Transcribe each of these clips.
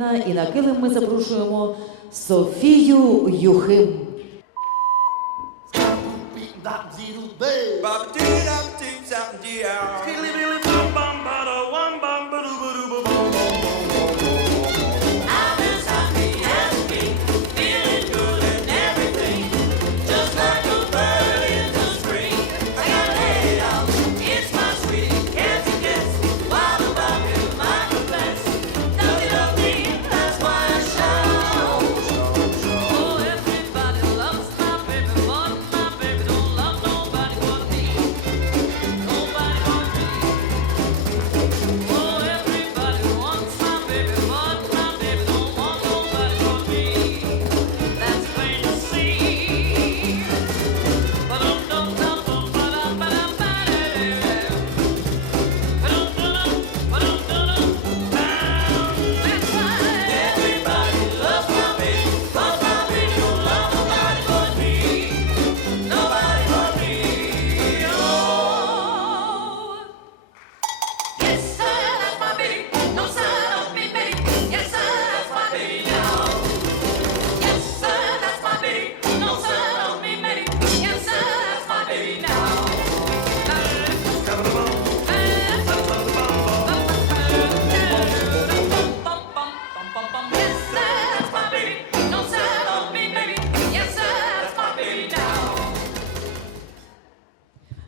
Рівна. І на килим ми запрошуємо Софію Юхим. Бабді,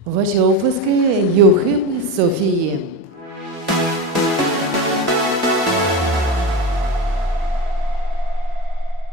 Ваші описки Юхим Софії.